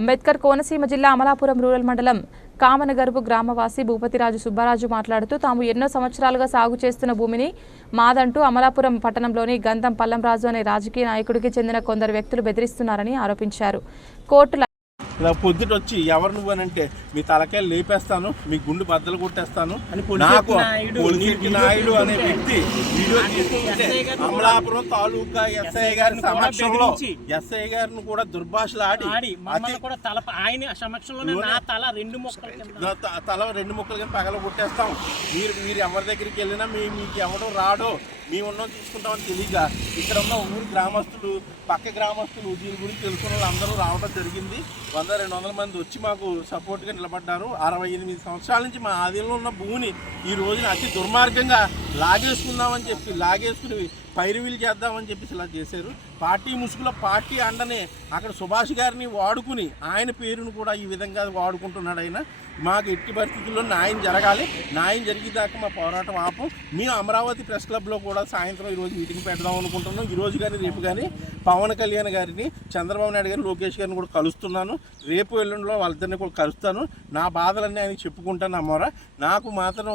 అంబేద్కర్ కోనసీమ జిల్లా అమలాపురం రూరల్ మండలం కామనగర్భు గ్రామవాసి భూపతిరాజు సుబ్బారాజు మాట్లాడుతూ తాము ఎన్నో సంవత్సరాలుగా సాగు చేస్తున్న భూమిని మాదంటూ అమలాపురం పట్టణంలోని గంధం పల్లంరాజు అనే రాజకీయ నాయకుడికి చెందిన కొందరు వ్యక్తులు బెదిరిస్తున్నారని ఆరోపించారు. కోర్టుల ఇలా పొద్దుట వచ్చి ఎవరు నువ్వు అని అంటే మీ తలకాయలు లేపేస్తాను, మీ గుండు బద్దలు కొట్టేస్తాను అని నాకు నాయుడు అనే వ్యక్తి వీడియో తీసుకుంటే అమలాపురం తాలూకా ఎస్ఐ గారి సమక్షంలో ఎస్ఐ గారిని కూడా దుర్భాషలాడి తల రెండు ముక్కలు కింద పగల కొట్టేస్తాం, మీరు ఎవరి దగ్గరికి వెళ్ళినా మీకు ఎవడో రాడో మేము ఉన్నాం చూసుకుంటామని తెలియక ఇక్కడ ఉన్న ఊరు గ్రామస్తులు పక్క గ్రామస్తులు దీని గురించి తెలుసుకున్న వాళ్ళు అందరూ రావడం జరిగింది. 100-200 మంది వచ్చి మాకు సపోర్ట్గా నిలబడ్డారు. 68 సంవత్సరాల నుంచి మా ఆధీనంలో ఉన్న భూమిని ఈ రోజున అతి దుర్మార్గంగా లాగేసుకుందామని చెప్పి లాగేసుకుని పైరువీలు చేద్దామని చెప్పేసి ఇలా చేశారు. పార్టీ ముసుగులో పార్టీ అండనే అక్కడ సుభాష్ గారిని వాడుకుని ఆయన పేరును కూడా ఈ విధంగా వాడుకుంటున్నాడు. ఆయన మాకు ఎట్టి పరిస్థితుల్లో న్యాయం జరగాలి, న్యాయం జరిగేదాకా మా పోరాటం ఆపం. మేము అమరావతి ప్రెస్ క్లబ్లో కూడా సాయంత్రం ఈరోజు మీటింగ్ పెడదాం అనుకుంటున్నాం. ఈరోజు కానీ రేపు కానీ పవన్ కళ్యాణ్ గారిని, చంద్రబాబు నాయుడు గారిని, లోకేష్ గారిని కూడా కలుస్తున్నాను. రేపు ఎల్లుండిలో వాళ్ళిద్దరిని కూడా కలుస్తాను. నా బాధలన్నీ ఆయనకి చెప్పుకుంటాను. అమ్మరా నాకు మాత్రం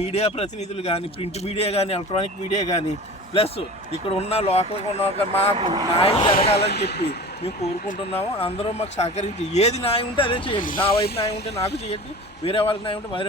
మీడియా ప్రతినిధులు కానీ, ప్రింట్ మీడియా కానీ, ఎలక్ట్రానిక్ మీడియా కానీ ప్లస్ ఇక్కడ ఉన్న లోకల్గా ఉన్న మాకు న్యాయం జరగాలని చెప్పి మేము కోరుకుంటున్నాము. అందరూ మాకు సహకరించి ఏది న్యాయం ఉంటే అదే చేయండి. నా వైపు న్యాయం ఉంటే నాకు చేయండి, వేరే వాళ్ళకి న్యాయం ఉంటే